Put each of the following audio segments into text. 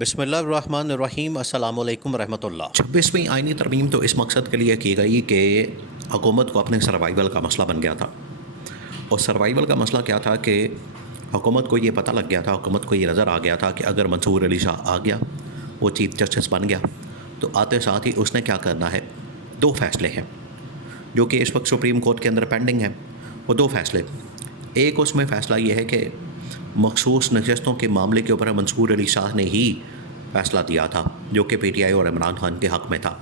بسم اللہ الرحمن الرحیم، السلام علیکم ورحمۃ اللہ۔ 26ویں آئینی ترمیم تو اس مقصد کے لیے کی گئی کہ حکومت کو اپنے سروائیول کا مسئلہ بن گیا تھا، اور سروائیول کا مسئلہ کیا تھا کہ حکومت کو یہ پتہ لگ گیا تھا، حکومت کو یہ نظر آ گیا تھا کہ اگر منصور علی شاہ آ گیا، وہ چیف جسٹس بن گیا، تو آتے ساتھ ہی اس نے کیا کرنا ہے، دو فیصلے ہیں جو کہ اس وقت سپریم کورٹ کے اندر پینڈنگ ہیں۔ وہ دو فیصلے، ایک اس میں فیصلہ یہ ہے کہ مخصوص نشستوں کے معاملے کے اوپر منصور علی شاہ نے ہی فیصلہ دیا تھا، جو کہ پی ٹی آئی اور عمران خان کے حق میں تھا،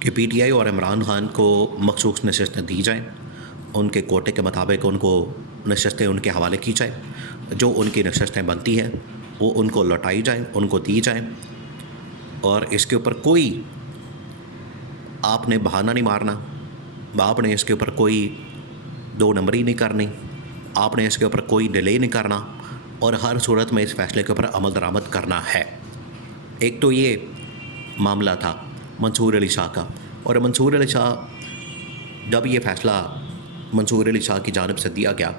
کہ پی ٹی آئی اور عمران خان کو مخصوص نشستیں دی جائیں، ان کے کوٹے کے مطابق ان کو نشستیں ان کے حوالے کی جائیں، جو ان کی نشستیں بنتی ہیں وہ ان کو لوٹائی جائیں، ان کو دی جائیں، اور اس کے اوپر کوئی آپ نے بہانہ نہیں مارنا، آپ نے اس کے اوپر کوئی دو نمبری نہیں کرنی، آپ نے اس کے اوپر کوئی ڈیلے نہیں کرنا، اور ہر صورت میں اس فیصلے کے اوپر عمل درآمد کرنا ہے۔ ایک تو یہ معاملہ تھا منصور علی شاہ کا، اور منصور علی شاہ جب یہ فیصلہ منصور علی شاہ کی جانب سے دیا گیا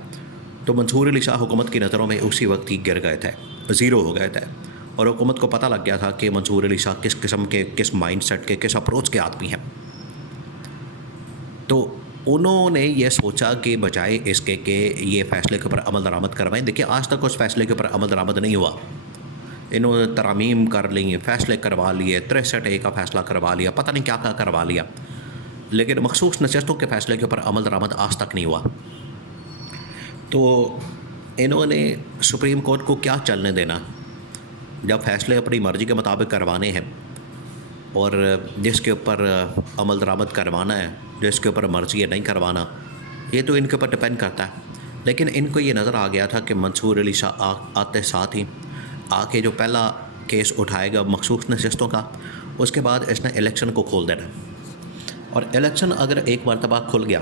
تو منصور علی شاہ حکومت کی نظروں میں اسی وقت ہی گر گئے تھے، زیرو ہو گئے تھے، اور حکومت کو پتہ لگ گیا تھا کہ منصور علی شاہ کس قسم کے، کس مائنڈ سیٹ کے، کس اپروچ کے آدمی ہیں۔ تو انہوں نے یہ سوچا کہ بجائے اس کے کہ یہ فیصلے کے اوپر عمل درآمد کروائیں، دیکھیں آج تک اس فیصلے کے اوپر عمل درآمد نہیں ہوا، انہوں نے ترامیم کر لی، فیصلے کروا لیے، 63A کا فیصلہ کروا لیا، پتہ نہیں کیا کروا لیا، لیکن مخصوص نشستوں کے فیصلے کے اوپر عمل درآمد آج تک نہیں ہوا۔ تو انہوں نے سپریم کورٹ کو کیا چلنے دینا، جب فیصلے اپنی مرضی کے مطابق کروانے ہیں، اور جس کے اوپر عمل درآمد کروانا ہے، جس کے اوپر مرضی ہے نہیں کروانا، یہ تو ان کے اوپر ڈپینڈ کرتا ہے۔ لیکن ان کو یہ نظر آ گیا تھا کہ منصور علی شاہ آتے ساتھ ہی آ کے جو پہلا کیس اٹھائے گا مخصوص نشستوں کا، اس کے بعد اس نے الیکشن کو کھول دینا، اور الیکشن اگر ایک مرتبہ کھل گیا،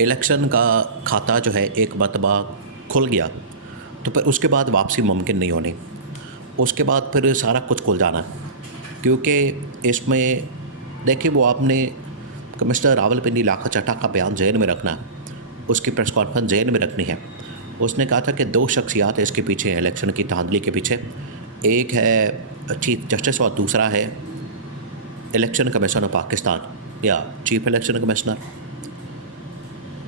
الیکشن کا کھاتا جو ہے ایک مرتبہ کھل گیا، تو پھر اس کے بعد واپسی ممکن نہیں ہونی، اس کے بعد پھر سارا کچھ کھل جانا، کیونکہ اس میں دیکھیں وہ آپ نے کمشنر راولپنڈی علاقہ چٹا کا بیان ذہن میں رکھنا، اس کی پریس کانفرنس ذہن میں رکھنی ہے۔ اس نے کہا تھا کہ دو شخصیات اس کے پیچھے ہیں، الیکشن کی دھاندلی کے پیچھے، ایک ہے چیف جسٹس اور دوسرا ہے الیکشن کمیشن آف پاکستان یا چیف الیکشن کمشنر۔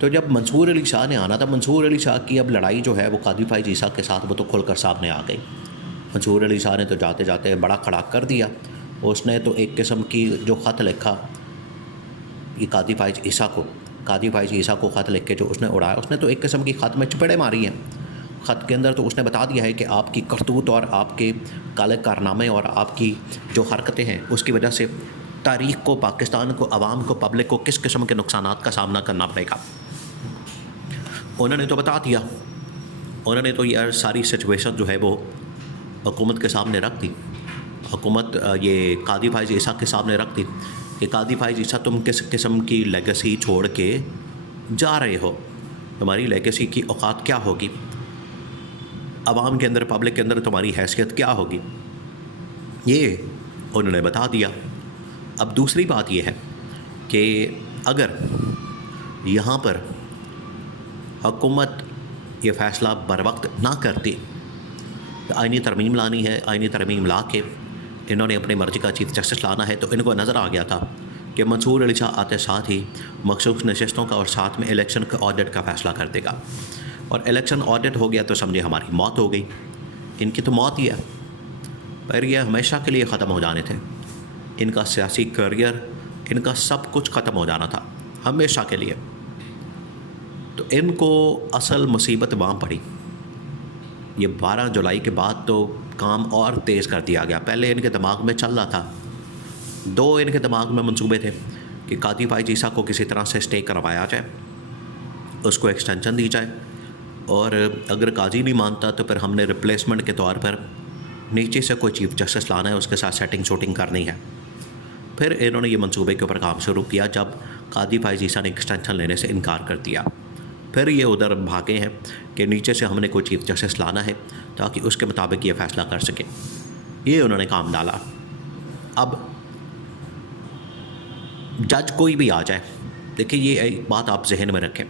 تو جب منصور علی شاہ نے آنا تھا، منصور علی شاہ کی اب لڑائی جو ہے وہ قاضی فائز عیسیٰ کے ساتھ وہ تو کھل کر سامنے آ گئی۔ منصور علی شاہ نے تو جاتے جاتے بڑا کھڑا کر دیا، اس نے تو ایک قسم کی جو خط لکھا یہ قاضی فائز عیسیٰ کو خط لکھ کے جو اس نے اڑایا، اس نے تو ایک قسم کی خط میں چپیڑے ماری ہیں۔ خط کے اندر تو اس نے بتا دیا ہے کہ آپ کی کرتوت اور آپ کے کالے کارنامے اور آپ کی جو حرکتیں ہیں اس کی وجہ سے تاریخ کو، پاکستان کو، عوام کو، پبلک کو کس قسم کے نقصانات کا سامنا کرنا پڑے گا۔ انہوں نے تو بتا دیا، انہوں نے تو یہ ساری سچویشن جو ہے وہ حکومت کے سامنے رکھ دی، حکومت یہ قاضی فائز عیسیٰ کے سامنے رکھ دی کہ قاضی فائز عیسیٰ تم کس قسم کی لیگیسی چھوڑ کے جا رہے ہو، تمہاری لیگیسی کی اوقات کیا ہوگی، عوام کے اندر، پبلک کے اندر تمہاری حیثیت کیا ہوگی، یہ انہوں نے بتا دیا۔ اب دوسری بات یہ ہے کہ اگر یہاں پر حکومت یہ فیصلہ بر وقت نہ کرتی، آئینی ترمیم لانی ہے، آئینی ترمیم لا کے انہوں نے اپنی مرضی کا چیف جسٹس لانا ہے، تو ان کو نظر آ گیا تھا کہ منصور علی شاہ آتے ساتھ ہی مخصوص نشستوں کا اور ساتھ میں الیکشن کا آڈٹ کا فیصلہ کر دے گا، اور الیکشن آڈٹ ہو گیا تو سمجھے ہماری موت ہو گئی، ان کی تو موت ہی ہے، پر یہ ہمیشہ کے لیے ختم ہو جانے تھے، ان کا سیاسی کیریئر، ان کا سب کچھ ختم ہو جانا تھا ہمیشہ کے لیے۔ تو ان کو اصل مصیبت وہاں پڑی، یہ 12 جولائی کے بعد تو کام اور تیز کر دیا گیا۔ پہلے ان کے دماغ میں چل رہا تھا، دو ان کے دماغ میں منصوبے تھے کہ قاضی فائز عیسیٰ کو کسی طرح سے اسٹے کروایا جائے، اس کو ایکسٹینشن دی جائے، اور اگر قاضی نہیں مانتا تو پھر ہم نے ریپلیسمنٹ کے طور پر نیچے سے کوئی چیف جسٹس لانا ہے، اس کے ساتھ سیٹنگ شوٹنگ کرنی ہے۔ پھر انہوں نے یہ منصوبے کے اوپر کام شروع کیا جب قاضی فائز عیسیٰ نے ایکسٹینشن لینے سے انکار کر دیا، پھر یہ ادھر بھاگے ہیں کہ نیچے سے ہم نے کوئی چیف جسٹس لانا ہے تاکہ اس کے مطابق یہ فیصلہ کر سکے، یہ انہوں نے کام ڈالا۔ اب جج کوئی بھی آ جائے، دیکھیں یہ ایک بات آپ ذہن میں رکھیں،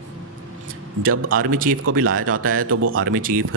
جب آرمی چیف کو بھی لایا جاتا ہے تو وہ آرمی چیف